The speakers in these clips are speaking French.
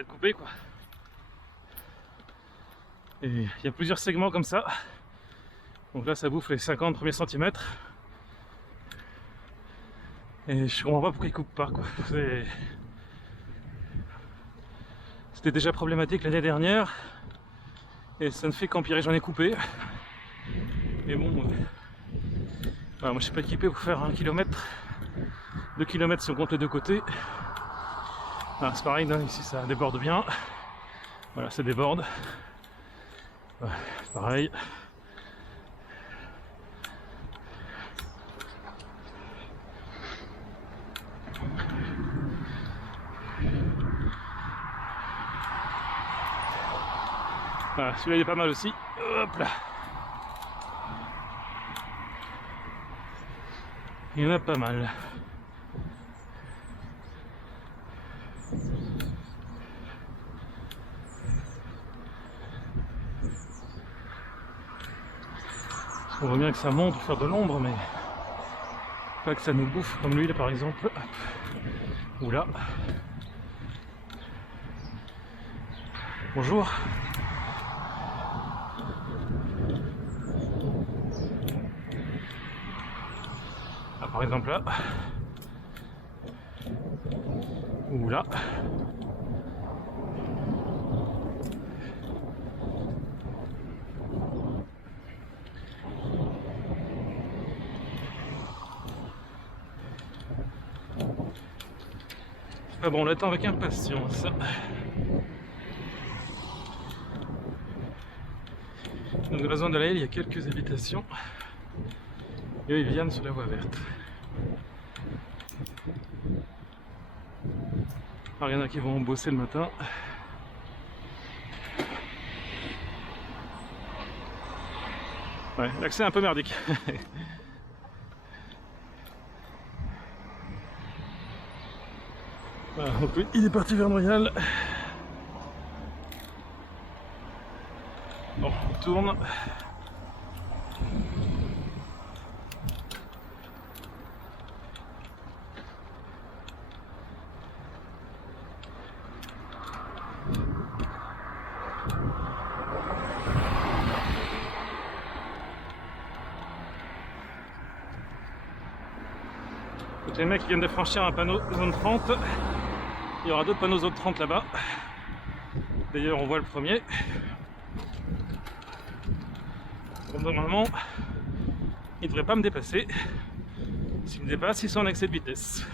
va être coupé quoi. Et il y a plusieurs segments comme ça. Donc là ça bouffe les 50 premiers centimètres. Et je comprends pas pourquoi ils coupent pas quoi. C'était déjà problématique l'année dernière. Et ça ne fait qu'empirer, j'en ai coupé. Mais bon, voilà, moi je suis pas équipé pour faire 1 km. 2 km si on compte les deux côtés. Ah, c'est pareil, là, ici ça déborde bien. Voilà, ça déborde. Ouais, pareil. Voilà, celui-là il est pas mal aussi. Hop là. Il y en a pas mal. On voit bien que ça monte pour faire de l'ombre, mais pas que ça nous bouffe comme lui là par exemple. Hop. Ou là. Bonjour. Ah, par exemple là. Ou là. Ah bon, on l'attend avec impatience. Donc dans la zone de la Haye, il y a quelques habitations. Et eux, ils viennent sur la voie verte. Alors il y en a qui vont bosser le matin. Ouais, l'accès est un peu merdique. Voilà, donc il est parti vers Noyal. Bon, on tourne. Donc les mecs qui viennent de franchir un panneau zone 30. Il y aura d'autres panneaux zone 30 là-bas. D'ailleurs on voit le premier. Donc, normalement, il ne devrait pas me dépasser. S'il me dépasse, ils sont en excès de vitesse.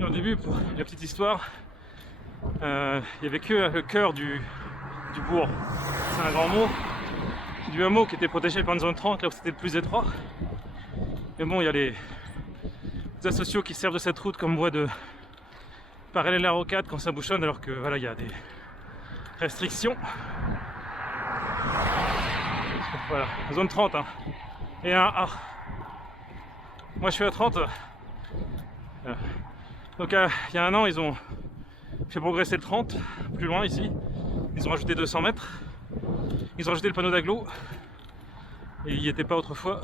Et au début, pour la petite histoire, il n'y avait que le cœur du bourg. C'est un grand mot. Du hameau qui était protégé par une zone 30, là où c'était le plus étroit. Mais bon, il y a les asociaux qui servent de cette route comme voie de parallèle à la rocade quand ça bouchonne, alors que voilà, il y a des restrictions. Voilà, zone 30 hein. Et un A. Moi je suis à 30. Donc il y a un an, ils ont fait progresser le 30, plus loin ici. Ils ont rajouté 200 mètres. Ils ont rajouté le panneau d'agglo. Et il n'y était pas autrefois.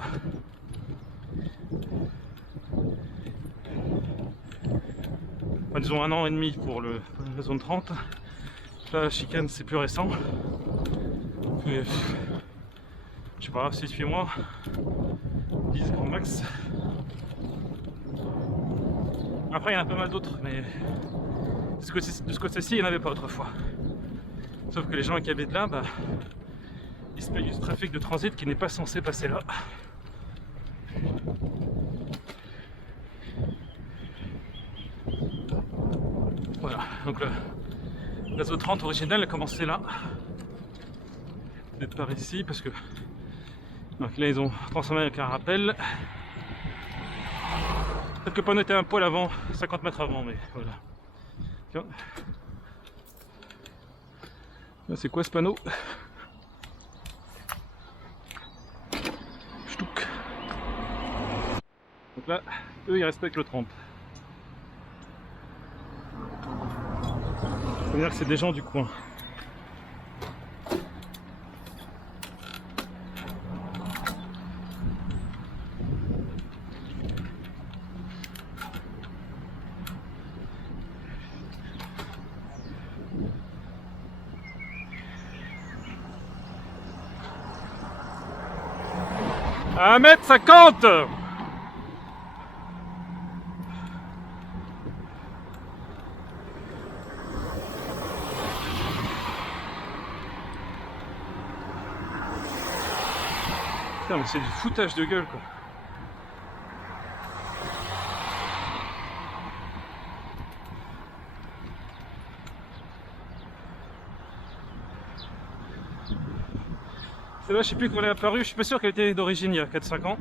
Enfin, disons 1 an et demi pour la zone 30. Là, la chicane, c'est plus récent. Mais, je sais pas, 6-8 mois. 10 grand max. Après, il y en a pas mal d'autres, mais de ce côté-ci, il n'y en avait pas autrefois. Sauf que les gens qui habitent là, bah, ils se payent du trafic de transit qui n'est pas censé passer là. Voilà, donc la zone 30 originelle a commencé là. Peut-être par ici, parce que donc là ils ont transformé avec un rappel. Peut-être que le panneau était un poil avant, 50 mètres avant, mais voilà. Tiens. Là c'est quoi ce panneau? là, eux ils respectent le trempe. Ça veut dire que c'est des gens du coin. À 1,50 m. Putain, mais c'est du foutage de gueule quoi. Celle-là, je sais plus quand elle est apparue, je suis pas sûr qu'elle était d'origine il y a 4-5 ans.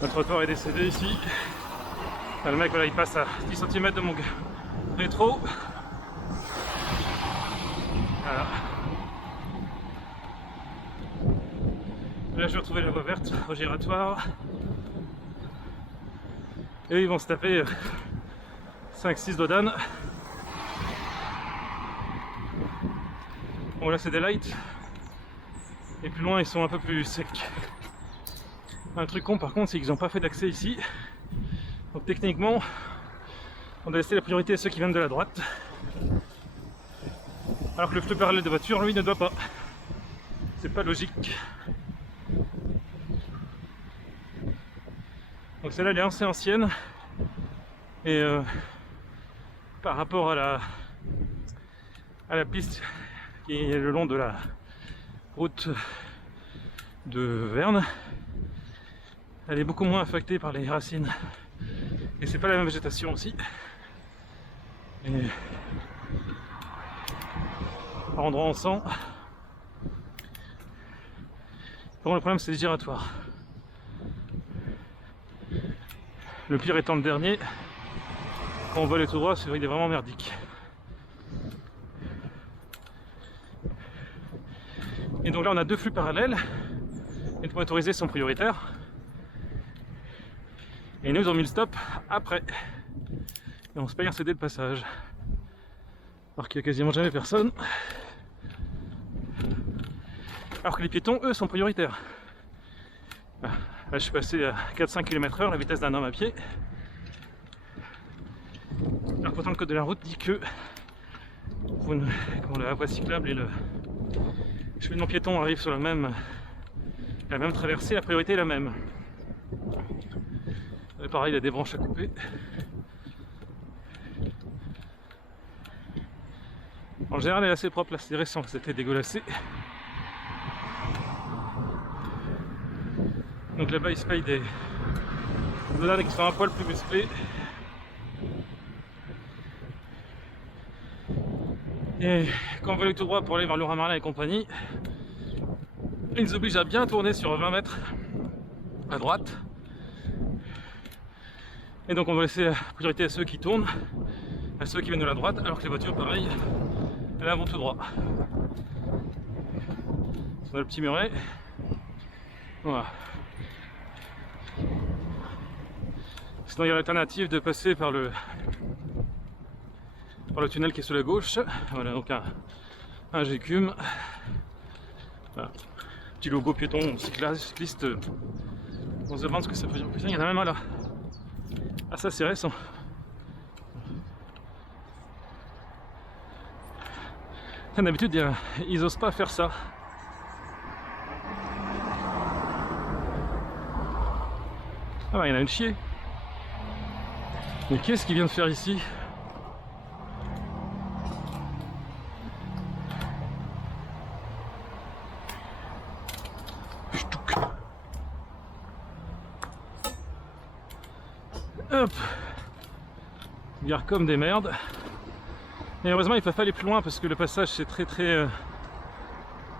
Le trottoir est décédé ici. Enfin, le mec voilà, il passe à 10 cm de mon rétro. Voilà. Là je vais retrouver la voie verte au giratoire. Et ils vont se taper 5-6 doigts d'âne. Bon là c'est des lights. Et plus loin ils sont un peu plus secs. Un truc con par contre c'est qu'ils n'ont pas fait d'accès ici. Donc techniquement on doit laisser la priorité à ceux qui viennent de la droite. Alors que le flux parallèle de voiture lui ne doit pas. C'est pas logique. Donc celle-là elle est assez ancienne. Et par rapport à la piste qui est le long de la route de Verne, elle est beaucoup moins affectée par les racines. Et c'est pas la même végétation aussi. Et par endroits on sent. Bon, le problème c'est les giratoires. Le pire étant le dernier. Quand on va aller tout droit, c'est vrai qu'il est vraiment merdique. Et donc là on a deux flux parallèles. Les motorisés sont prioritaires. Et nous ils ont mis le stop après. Et on se paye un CD de passage. Alors qu'il n'y a quasiment jamais personne. Alors que les piétons, eux, sont prioritaires. Là je suis passé à 4-5 km/h, la vitesse d'un homme à pied. Alors pourtant le code de la route dit que pour la voie cyclable et le cheminement piéton arrivent sur la même traversée, la priorité est la même. Et pareil, il y a des branches à couper. En général elle est assez propre, là c'est récent que c'était dégueulassé. Donc là-bas ils se payent des ânes qui sont un poil plus musclés. Et quand on veut aller tout droit pour aller vers le Marlin et compagnie, ils nous obligent à bien tourner sur 20 mètres à droite. Et donc on va laisser la priorité à ceux qui tournent, à ceux qui viennent de la droite, alors que les voitures pareil, elles vont tout droit. On a le petit muret. Voilà. Sinon il y a l'alternative de passer par le tunnel qui est sur la gauche. Voilà, donc un Gécume. Voilà. Petit logo piéton cycliste. On se demande ce que ça peut dire. Putain, il y en a même un là. Ah ça c'est récent. D'habitude ils osent pas faire ça. Ah bah il y en a une chier. Mais qu'est-ce qu'il vient de faire ici? Hop. Ils garent comme des merdes. Et heureusement ils peuvent pas aller plus loin parce que le passage c'est très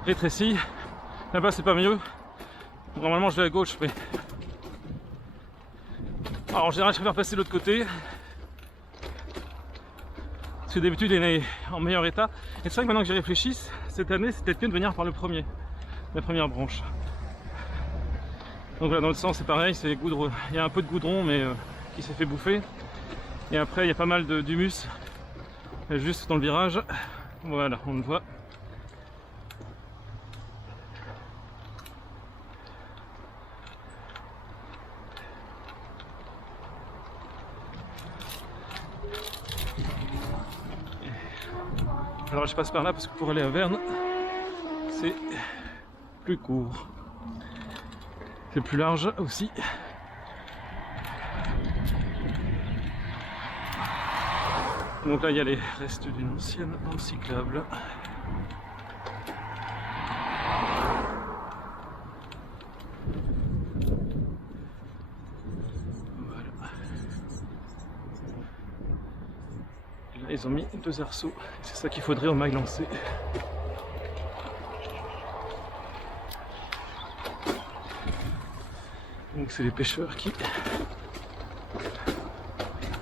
rétréci. Là-bas c'est pas mieux. Normalement je vais à gauche mais... Alors en général je préfère passer de l'autre côté. Parce que d'habitude il est en meilleur état. Et c'est vrai que maintenant que j'y réfléchisse, cette année c'est peut-être mieux de venir par le premier, la première branche. Donc là dans le sens c'est pareil, c'est goudron. Il y a un peu de goudron mais qui s'est fait bouffer. Et après il y a pas mal d'humus juste dans le virage. Voilà, on le voit. Alors je passe par là parce que pour aller à Verne, c'est plus court. C'est plus large aussi. Donc là il y a les restes d'une ancienne bande cyclable. Voilà. Et là ils ont mis 2 arceaux. C'est ça qu'il faudrait au mag lancé. Donc c'est les pêcheurs qui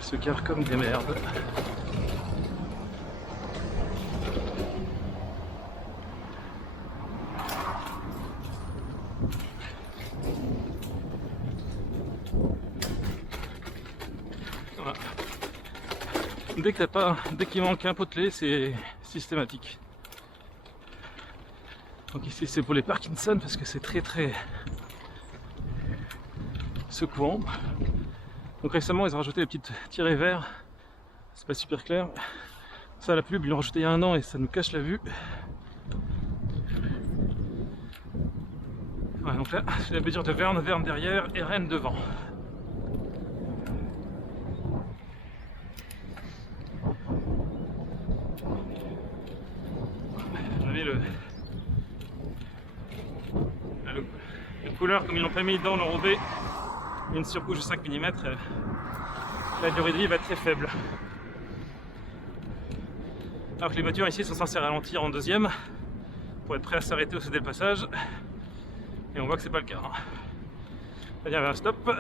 se garent comme des merdes. Voilà. Dès qu'il manque un potelet, c'est systématique. Donc ici c'est pour les Parkinson parce que c'est très secouant. Donc récemment ils ont rajouté les petites tirées verts. C'est pas super clair. Ça la pub ils l'ont rajouté il y a 1 an et ça nous cache la vue. Ouais, donc là c'est la baie de Verne, Verne derrière et Rennes devant. J'avais le couleur comme ils l'ont pas mis dans l'enrobé, une surcouche de 5 mm, la durée de vie va être très faible. Alors que les voitures ici sont censées ralentir en deuxième pour être prêts à s'arrêter au céder le passage, et on voit que c'est pas le cas. Là il y avait un stop. Donc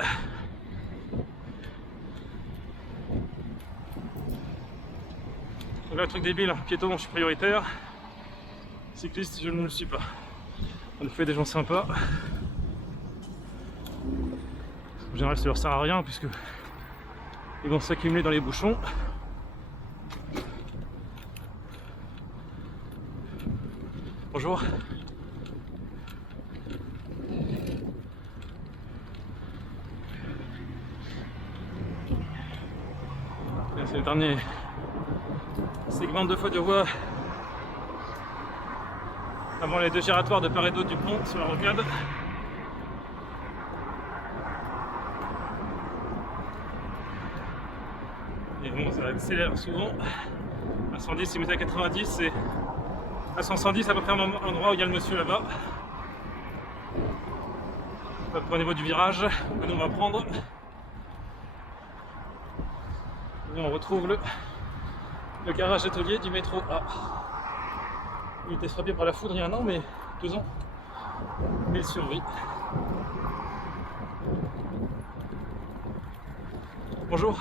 là le truc débile, piéton je suis prioritaire, cycliste je ne le suis pas. On fait des gens sympas. En général ça leur sert à rien puisque ils vont s'accumuler dans les bouchons. Bonjour. C'est le dernier segment de 2 fois de voie avant les 2 giratoires de part et d'autre du pont sur la rocade. Et bon, ça accélère souvent. À 110, il met à 90 et à 110 à peu près un endroit où il y a le monsieur là-bas. Au niveau du virage, nous on va prendre. Et on retrouve le garage atelier du métro A. Il était frappé par la foudre il y a 1 an, mais 2 ans. Mais il survit. Bonjour.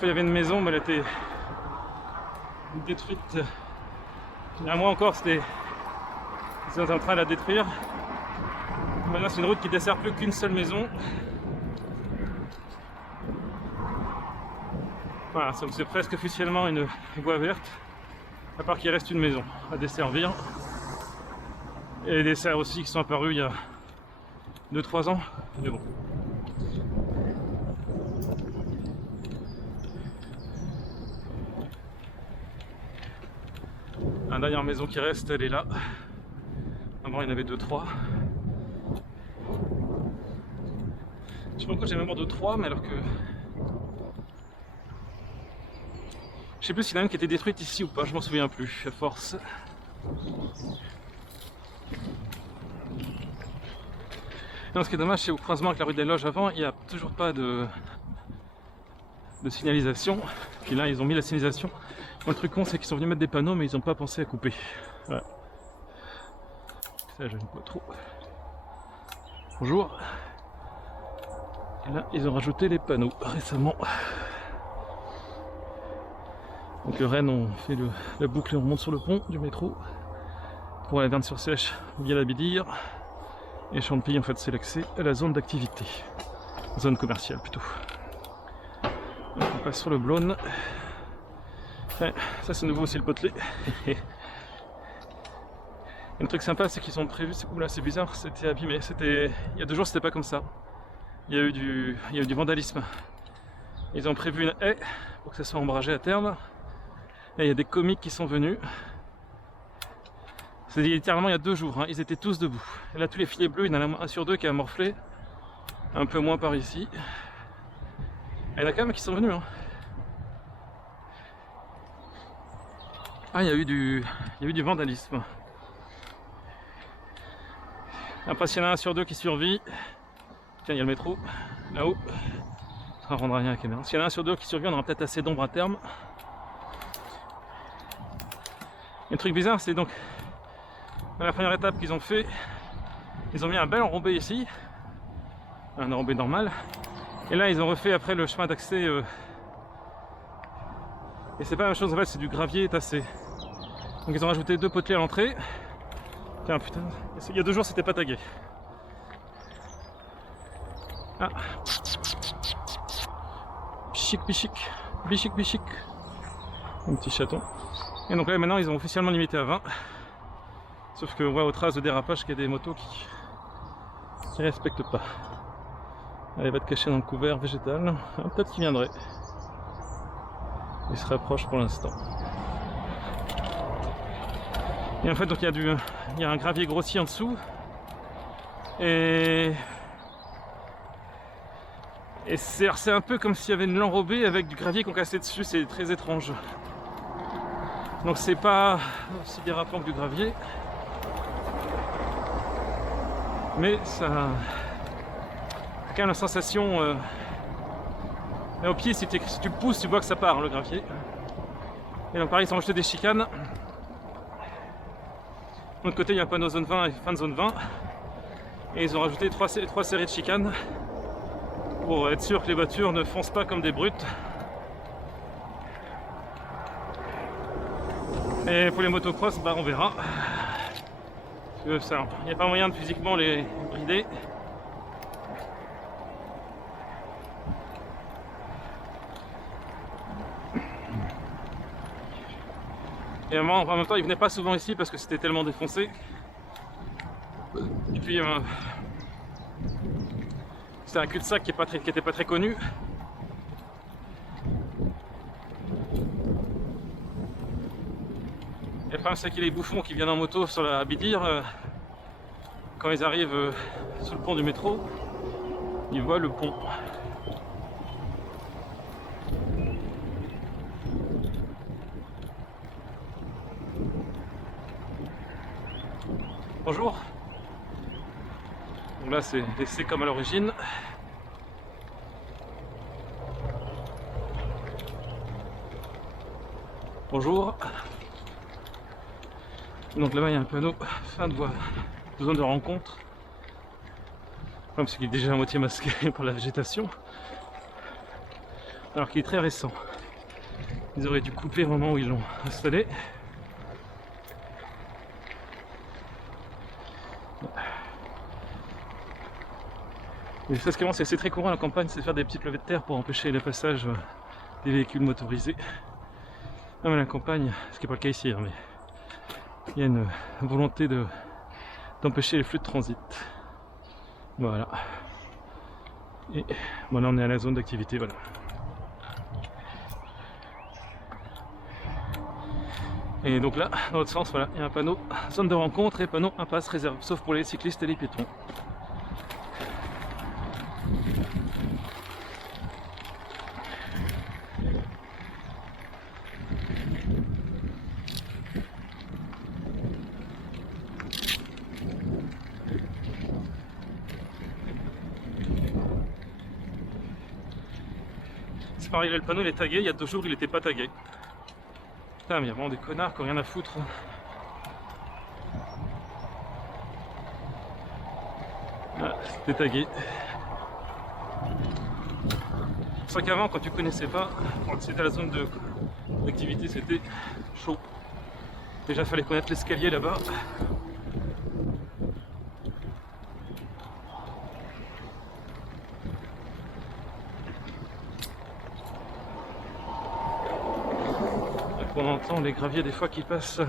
Il y avait une maison, mais elle a été détruite. Il y a un mois encore, ils étaient en train de la détruire. Maintenant, c'est une route qui ne dessert plus qu'une seule maison. Voilà, donc c'est presque officiellement une voie verte, à part qu'il reste une maison à desservir. Et les desserts aussi qui sont apparus il y a 2-3 ans, mais bon. La dernière maison qui reste, elle est là. Avant, il y en avait 2-3. Je sais pas pourquoi j'ai mémoire de 3, mais alors que... Je sais plus s'il y en a une qui était détruite ici ou pas, je m'en souviens plus, à force. Non, ce qui est dommage, c'est au croisement avec la rue des Loges avant, il n'y a toujours pas de signalisation. Puis là, ils ont mis la signalisation. Bon, le truc con, c'est qu'ils sont venus mettre des panneaux, mais ils n'ont pas pensé à couper. Voilà. Ça, je ne pas trop. Bonjour. Et là, ils ont rajouté les panneaux récemment. Donc Rennes, on fait la boucle et on monte sur le pont du métro pour aller Verne-sur-Sèche via la Bidire. Et Chantepie, en fait, c'est l'accès à la zone d'activité, zone commerciale plutôt. Donc on passe sur le Blône. Ouais, ça c'est nouveau aussi le Potelet. Et le truc sympa, c'est qu'ils ont prévu. Oula, c'est bizarre, c'était abîmé. Il y a 2 jours, c'était pas comme ça. Il y a eu du vandalisme. Ils ont prévu une haie pour que ça soit ombragé à terme. Et il y a des comiques qui sont venus. C'est littéralement il y a 2 jours, hein. Ils étaient tous debout. Et là, tous les filets bleus, il y en a un sur 2 qui a morflé. Un peu moins par ici. Et il y en a quand même qui sont venus. Hein. Ah, il y a eu du vandalisme. Après, s'il y en a un sur 2 qui survit, tiens, il y a le métro, là-haut. Ça ne rendra rien à la caméra. S'il y en a un sur 2 qui survit, on aura peut-être assez d'ombre à terme. Et le truc bizarre, c'est donc, à la première étape qu'ils ont fait, ils ont mis un bel enrobé ici, un enrobé normal. Et là, ils ont refait après le chemin d'accès. Et c'est pas la même chose, en fait, c'est du gravier tassé. Donc ils ont rajouté 2 potelets à l'entrée. Tiens, putain, il y a 2 jours, c'était pas tagué. Ah. Bichic, bichic, bichic, bichic. Un petit chaton. Et donc là, maintenant, ils ont officiellement limité à 20. Sauf qu'on voit aux traces de dérapage qu'il y a des motos qui respectent pas. Elle va te cacher dans le couvert végétal. Ah, peut-être qu'il viendrait. Il se rapproche pour l'instant. Et en fait, donc il y a un gravier grossier en dessous. Et c'est un peu comme s'il y avait une l'enrobée avec du gravier concassé dessus. C'est très étrange. Donc c'est pas aussi dérapant que du gravier. Mais ça a quand même la sensation. Et au pied, si tu pousses, tu vois que ça part, le gravier. Et donc pareil, ils ont rajouté des chicanes. De l'autre côté, il y a un panneau zone 20 et fin de zone 20. Et ils ont rajouté 3 séries de chicanes pour être sûr que les voitures ne foncent pas comme des brutes. Et pour les motocross, bah on verra. Parce que il n'y a pas moyen de physiquement les brider. Et en même temps, ils venaient pas souvent ici parce que c'était tellement défoncé. Et puis, c'est un cul-de-sac qui était pas très connu. Et le problème, c'est qu'il y a les bouffons qui viennent en moto sur la Bidire. Quand ils arrivent sur le pont du métro, ils voient le pont. Bonjour. Donc là c'est laissé comme à l'origine. Bonjour. Donc là-bas il y a un panneau fin de voie, zone de rencontre. Le problème c'est qu'il est déjà à moitié masqué pour la végétation. Alors qu'il est très récent. Ils auraient dû couper au moment où ils l'ont installé. Et ça, ce qui c'est très courant à la campagne, c'est de faire des petites levées de terre pour empêcher le passage des véhicules motorisés. Même à la campagne, ce qui n'est pas le cas ici, hein, mais il y a une volonté d'empêcher les flux de transit. Voilà. Et bon, là on est à la zone d'activité, voilà. Et donc là, dans l'autre sens, voilà, il y a un panneau zone de rencontre et panneau impasse réserve, sauf pour les cyclistes et les piétons. C'est pareil, là, le panneau il est tagué, il y a 2 jours il n'était pas tagué. Putain, mais il y a vraiment des connards qui n'ont rien à foutre. Ah, c'était tagué. pour ça qu'avant, quand tu connaissais pas, pour accéder à la zone d'activité, c'était chaud. Déjà, il fallait connaître l'escalier là-bas. On entend les graviers des fois qui passent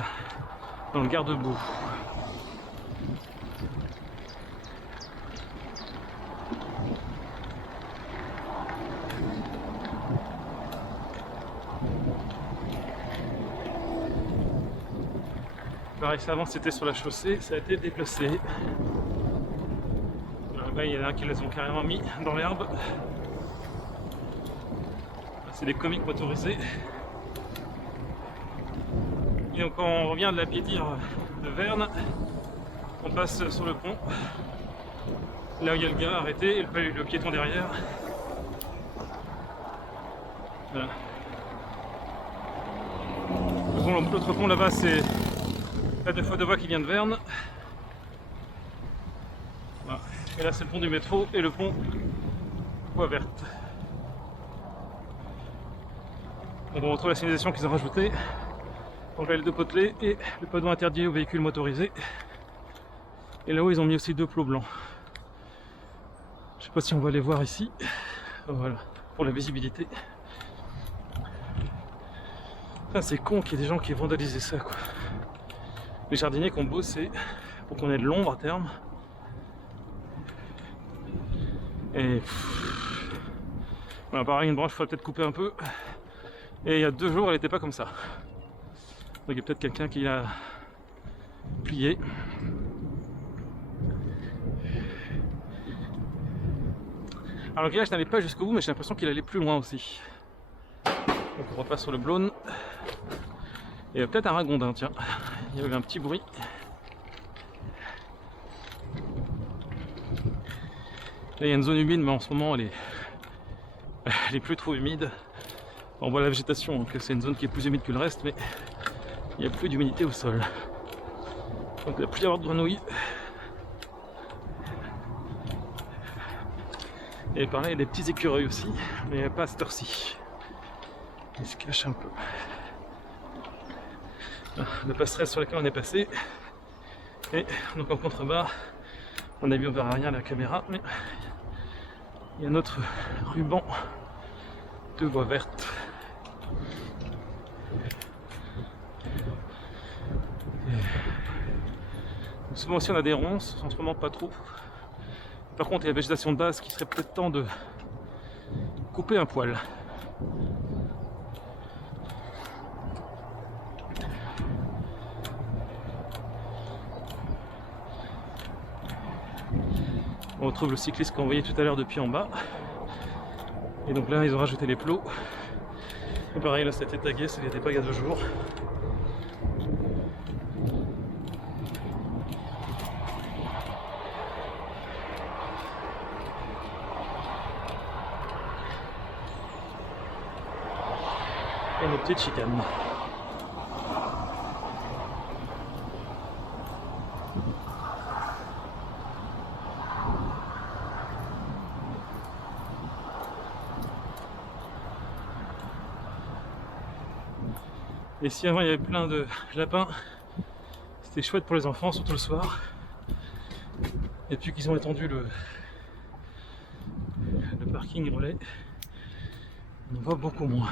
dans le garde-boue. Pareil, ça avant c'était sur la chaussée, ça a été déplacé. Là, il y en a un qui les ont carrément mis dans l'herbe. C'est des comiques motorisés. Et donc quand on revient de la piétire de Verne, on passe sur le pont, là où il y a le gars arrêté et le piéton derrière. Voilà. L'autre pont là-bas, c'est la deux fois de voie qui vient de Verne. Voilà. Et là c'est le pont du métro et le pont Voie Verte. Donc on retrouve la signalisation qu'ils ont rajoutée. Donc là, les deux potelets et le panneau interdit aux véhicules motorisés. Et là-haut, ils ont mis aussi deux plots blancs. Je sais pas si on va les voir ici. Voilà, pour la visibilité. Enfin, c'est con qu'il y ait des gens qui aient vandalisé ça, quoi. Les jardiniers qui ont bossé pour qu'on ait de l'ombre à terme. Et voilà, pareil, une branche, il faudrait peut-être couper un peu. Et il y a 2 jours, elle n'était pas comme ça. Donc il y a peut-être quelqu'un qui l'a plié. Alors là, je n'allais pas jusqu'au bout, mais j'ai l'impression qu'il allait plus loin aussi. Donc on repasse sur le Blône. Il y a peut-être un ragondin, tiens. Il y avait un petit bruit. Là il y a une zone humide, mais en ce moment elle est plus trop humide. On voit la végétation, donc c'est une zone qui est plus humide que le reste, mais il n'y a plus d'humidité au sol. Donc il n'y a plus y avoir de grenouilles. Et pareil, il y a des petits écureuils aussi, mais pas à cette heure-ci. Ils se cachent un peu. La passerelle sur laquelle on est passé. Et donc en contrebas, on a vu, on verra rien à la caméra, mais il y a notre ruban de voie verte. Souvent aussi on a des ronces, en ce moment pas trop. Par contre il y a la végétation de base qui serait peut-être temps de couper un poil. On retrouve le cycliste qu'on voyait tout à l'heure depuis en bas. Et donc là ils ont rajouté les plots. Et pareil là c'était tagué, ça n'était pas il y a 2 jours. Et nos petites chicanes. Et si avant il y avait plein de lapins, c'était chouette pour les enfants, surtout le soir. Et depuis qu'ils ont étendu le parking relais, on en voit beaucoup moins.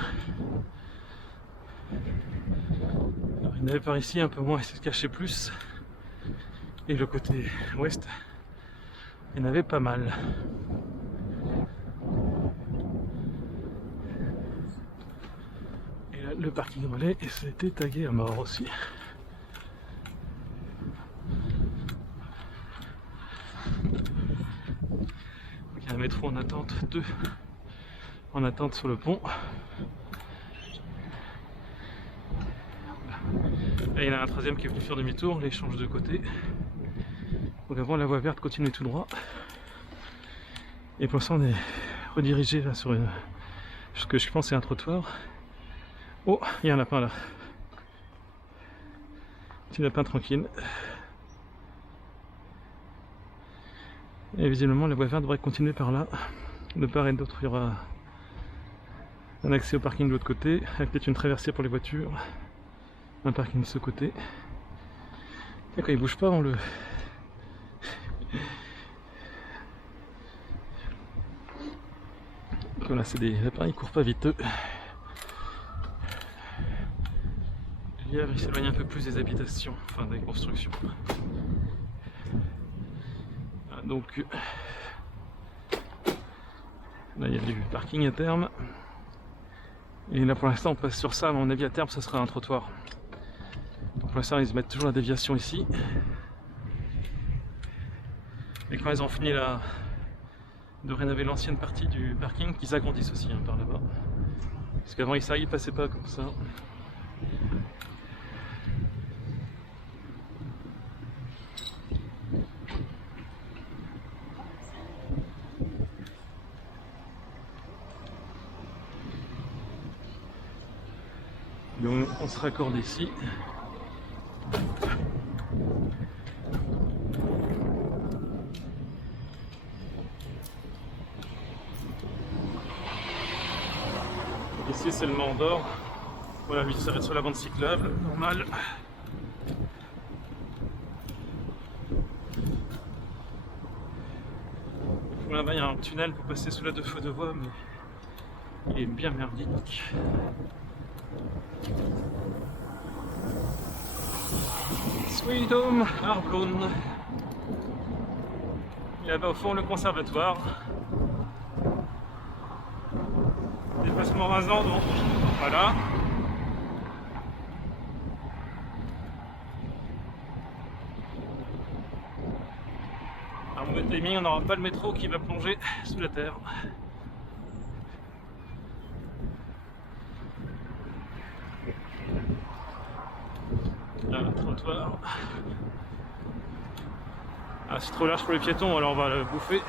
Alors, il y en avait par ici un peu moins, ils se cachaient plus. Et le côté ouest, il y en avait pas mal. Et là, le parking relais, et c'était tagué à mort aussi. Donc, il y a un métro en attente, 2 en attente sur le pont. Là, il y en a un 3e qui est venu faire demi-tour, là il change de côté. Donc avant la voie verte continue tout droit. Et pour l'instant on est redirigé là sur ce que je pense c'est un trottoir. Oh, il y a un lapin là. Petit lapin tranquille. Et visiblement la voie verte devrait continuer par là. De part et d'autre il y aura Un accès au parking de l'autre côté, avec peut-être une traversée pour les voitures. Un parking de ce côté. Et quand il bouge pas, on le... Voilà, c'est des appareils qui courent pas vite. Le lièvre il s'éloigne un peu plus des habitations, enfin des constructions. Voilà, donc là il y a du parking à terme. Et là pour l'instant on passe sur ça, à mon avis à terme ça sera un trottoir. Donc, pour l'instant ils mettent toujours la déviation ici. Et quand ils ont fini de rénover l'ancienne partie du parking, qu'ils agrandissent aussi hein, par là-bas. Parce qu'avant ils passaient pas comme ça. Donc on se raccorde ici. Ici c'est le Mont d'Or. Voilà, lui il s'arrête sur la bande cyclable, normal. Là-bas il y a un tunnel pour passer sous la 2 fois 2 voies, mais il est bien merdique. Sweet Home, Arblon. Et là-bas au fond le conservatoire. Dépassement 20 ans, donc voilà. Un mauvais timing, on n'aura pas le métro qui va plonger sous la terre. Là, le trottoir. Ah, c'est trop large pour les piétons, alors on va le bouffer.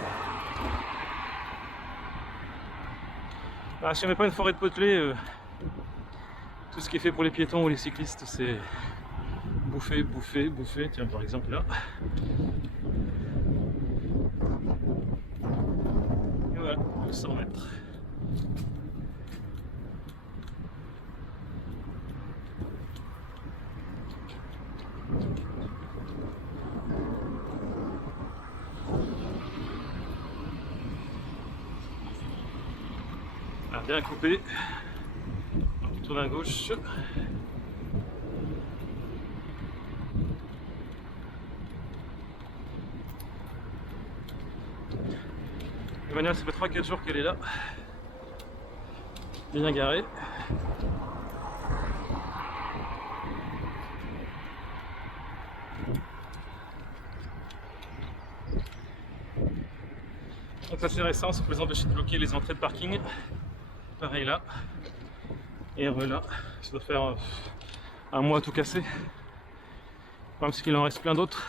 Ah, si on met pas une forêt de potelés, tout ce qui est fait pour les piétons ou les cyclistes, c'est bouffer, bouffer, bouffer. Tiens, par exemple là. Et voilà, 100 mètres. Ah, bien coupé. On tourne à gauche. Emmanuel, ça fait 3-4 jours qu'elle est là. Bien garée. Donc ça c'est récent, ça peut les empêcher de bloquer les entrées de parking. Pareil là. Et là, ça doit faire un mois tout cassé. Le problème c'est qu'il en reste plein d'autres.